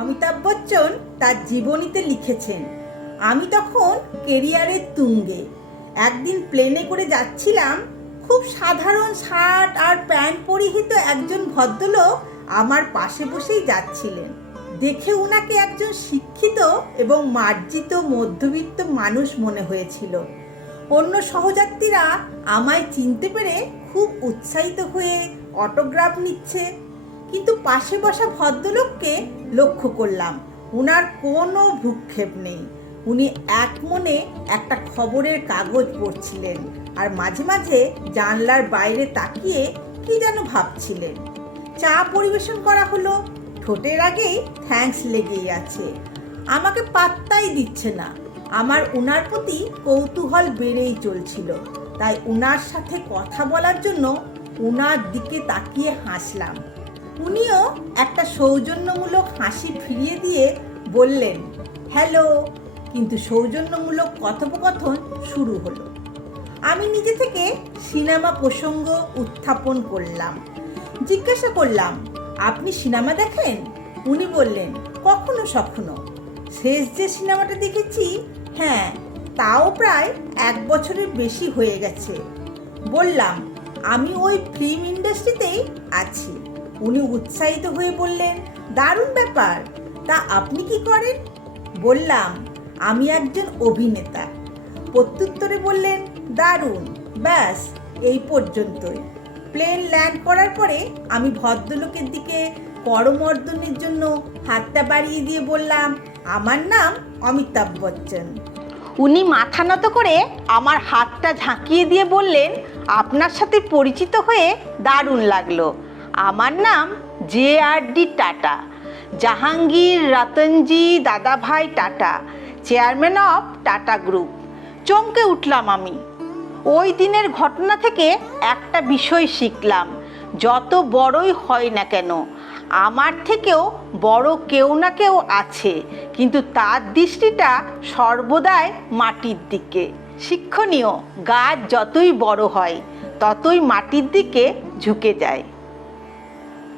অমিতাভ বচ্চন তার জীবনীতে লিখেছেন, আমি তখন কেরিয়ারের তুঙ্গে। একদিন প্লেনে করে যাচ্ছিলাম, খুব সাধারণ শার্ট আর প্যান্ট পরিহিত একজন ভদ্রলোক আমার পাশে বসেই যাচ্ছিলেন। দেখে উনাকে একজন শিক্ষিত এবং মার্জিত মধ্যবিত্ত মানুষ মনে হয়েছিল। অন্য সহযাত্রীরা আমায় চিনতে পেরে খুব উৎসাহিত হয়ে অটোগ্রাফ নিচ্ছে, কিন্তু পাশে বসা ভদ্রলোককে লক্ষ্য করলাম উনার কোনো ভ্রুক্ষেপ নেই। উনি এক মনে একটা খবরের কাগজ পড়ছিলেন আর মাঝে মাঝে জানলার বাইরে তাকিয়ে কি যেন ভাবছিলেন। চা পরিবেশন করা হলো, ঠোঁটের আগেই থ্যাঙ্কস লেগেই আছে। আমাকে পাত্তাই দিচ্ছে না। আমার উনার প্রতি কৌতূহল বেড়েই চলছিল, তাই উনার সাথে কথা বলার জন্য উনার দিকে তাকিয়ে হাসলাম। উনিও একটা সৌজন্যমূলক হাসি ফিরিয়ে দিয়ে বললেন হ্যালো, কিন্তু সৌজন্যমূলক কথোপকথন শুরু হলো। আমি নিজে থেকে সিনেমা প্রসঙ্গ উত্থাপন করলাম। জিজ্ঞাসা করলাম, আপনি সিনেমা দেখেন? উনি বললেন, কখনো সখনো। শেষ যে সিনেমাটা দেখেছি, হ্যাঁ, তাও প্রায় 1 বছরের বেশি হয়ে গেছে। বললাম, আমি ওই ফিল্ম ইন্ডাস্ট্রিতেই আছি। উনি উৎসাহিত হয়ে বললেন, দারুণ ব্যাপার, তা আপনি কি করেন? বললাম, আমি একজন অভিনেতা। প্রত্যুত্তরে বললেন, দারুণ, ব্যাস এই পর্যন্তই। প্লেন ল্যান্ড করার পরে আমি ভদ্রলোকের দিকে করমর্দনের জন্য হাতটা বাড়িয়ে দিয়ে বললাম, আমার নাম অমিতাভ বচ্চন। উনি মাথা নত করে আমার হাতটা ঝাঁকিয়ে দিয়ে বললেন, আপনার সাথে পরিচিত হয়ে দারুণ লাগলো। আমার নাম JRD টাটা, জাহাঙ্গীর রতনজি দাদাভাই tata, chairman of tata group. চমকে উঠলাম আমি। ওই দিনের ঘটনা থেকে একটা বিষয় শিখলাম, যত বড়ই হয় না কেন, আমার থেকেও বড় কেউ না কেউ আছে, কিন্তু তার দৃষ্টিটা সর্বদাই মাটির দিকে। শিক্ষণীয়, গাছ যতই বড় হয় ততই মাটির দিকে ঝুঁকে যায়।